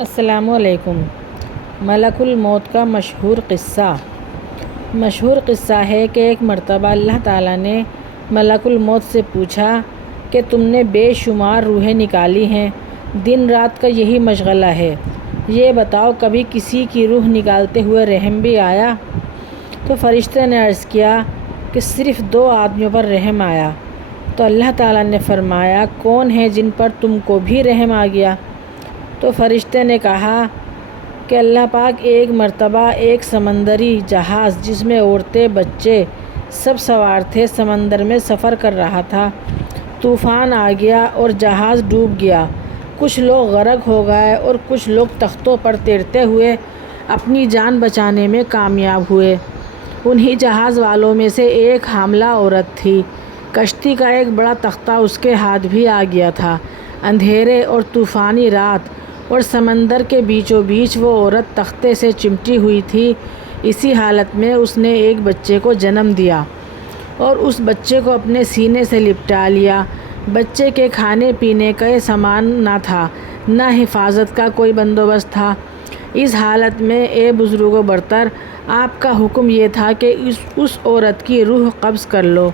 السلام علیکم۔ ملک الموت کا مشہور قصہ ہے کہ ایک مرتبہ اللہ تعالیٰ نے ملک الموت سے پوچھا کہ تم نے بے شمار روحیں نکالی ہیں، دن رات کا یہی مشغلہ ہے، یہ بتاؤ کبھی کسی کی روح نکالتے ہوئے رحم بھی آیا؟ تو فرشتے نے عرض کیا کہ صرف 2 آدمیوں پر رحم آیا۔ تو اللہ تعالیٰ نے فرمایا کون ہیں جن پر تم کو بھی رحم آ گیا؟ تو فرشتے نے کہا کہ اللہ پاک ایک مرتبہ ایک سمندری جہاز جس میں عورتیں بچے سب سوار تھے سمندر میں سفر کر رہا تھا، طوفان آ گیا اور جہاز ڈوب گیا، کچھ لوگ غرق ہو گئے اور کچھ لوگ تختوں پر تیرتے ہوئے اپنی جان بچانے میں کامیاب ہوئے۔ انہی جہاز والوں میں سے ایک حاملہ عورت تھی، کشتی کا ایک بڑا تختہ اس کے ہاتھ بھی آ گیا تھا۔ اندھیرے اور طوفانی رات اور سمندر کے بیچوں بیچ وہ عورت تختے سے چمٹی ہوئی تھی۔ اسی حالت میں اس نے ایک بچے کو جنم دیا اور اس بچے کو اپنے سینے سے لپٹا لیا۔ بچے کے کھانے پینے کا سامان نہ تھا، نہ حفاظت کا کوئی بندوبست تھا۔ اس حالت میں اے بزرگ و برتر، آپ کا حکم یہ تھا کہ اس عورت کی روح قبض کر لو۔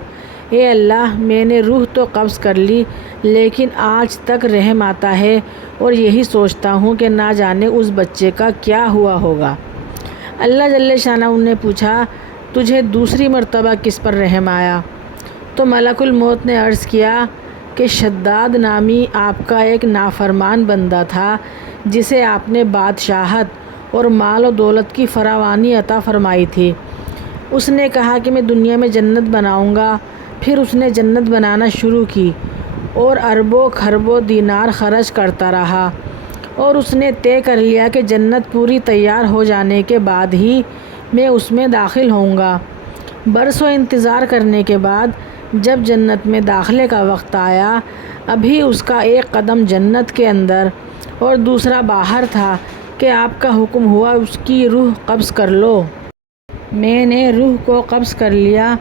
اے اللہ، میں نے روح تو قبض کر لی لیکن آج تک رحم آتا ہے اور یہی سوچتا ہوں کہ نہ جانے اس بچے کا کیا ہوا ہوگا۔ اللہ جل شانہ نے پوچھا تجھے دوسری مرتبہ کس پر رحم آیا؟ تو ملک الموت نے عرض کیا کہ شداد نامی آپ کا ایک نافرمان بندہ تھا جسے آپ نے بادشاہت اور مال و دولت کی فراوانی عطا فرمائی تھی۔ اس نے کہا کہ میں دنیا میں جنت بناؤں گا، پھر اس نے جنت بنانا شروع کی اور اربوں خربوں دینار خرچ کرتا رہا، اور اس نے طے کر لیا کہ جنت پوری تیار ہو جانے کے بعد ہی میں اس میں داخل ہوں گا۔ برسوں انتظار کرنے کے بعد جب جنت میں داخلے کا وقت آیا، ابھی اس کا ایک قدم جنت کے اندر اور دوسرا باہر تھا کہ آپ کا حکم ہوا اس کی روح قبض کر لو۔ میں نے روح کو قبض کر لیا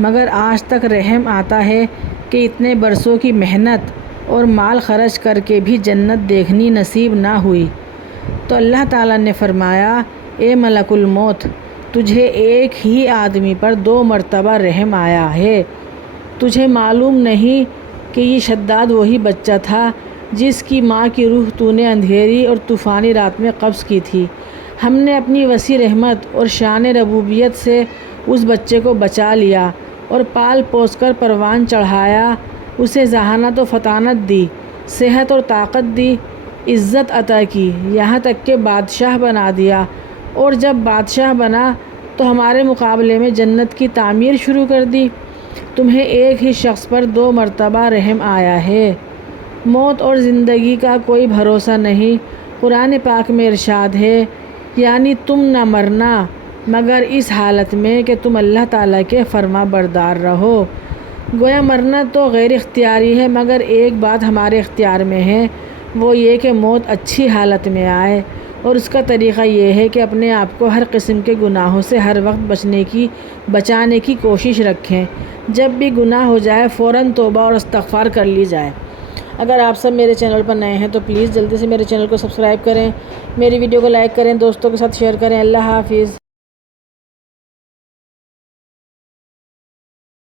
مگر آج تک رحم آتا ہے کہ اتنے برسوں کی محنت اور مال خرچ کر کے بھی جنت دیکھنی نصیب نہ ہوئی۔ تو اللہ تعالیٰ نے فرمایا اے ملک الموت، تجھے ایک ہی آدمی پر 2 مرتبہ رحم آیا ہے۔ تجھے معلوم نہیں کہ یہ شداد وہی بچہ تھا جس کی ماں کی روح تو نے اندھیری اور طوفانی رات میں قبض کی تھی۔ ہم نے اپنی وسیع رحمت اور شان ربوبیت سے اس بچے کو بچا لیا اور پال پوس کر پروان چڑھایا، اسے ذہانت و فطانت دی، صحت اور طاقت دی، عزت عطا کی، یہاں تک کہ بادشاہ بنا دیا، اور جب بادشاہ بنا تو ہمارے مقابلے میں جنت کی تعمیر شروع کر دی۔ تمہیں ایک ہی شخص پر 2 مرتبہ رحم آیا ہے۔ موت اور زندگی کا کوئی بھروسہ نہیں۔ قرآن پاک میں ارشاد ہے یعنی تم نہ مرنا مگر اس حالت میں کہ تم اللہ تعالیٰ کے فرما بردار رہو۔ گویا مرنا تو غیر اختیاری ہے مگر ایک بات ہمارے اختیار میں ہے، وہ یہ کہ موت اچھی حالت میں آئے، اور اس کا طریقہ یہ ہے کہ اپنے آپ کو ہر قسم کے گناہوں سے ہر وقت بچانے کی کوشش رکھیں۔ جب بھی گناہ ہو جائے فوراً توبہ اور استغفار کر لی جائے۔ اگر آپ سب میرے چینل پر نئے ہیں تو پلیز جلدی سے میرے چینل کو سبسکرائب کریں، میری ویڈیو کو لائک کریں، دوستوں کے ساتھ شیئر کریں۔ اللہ حافظ۔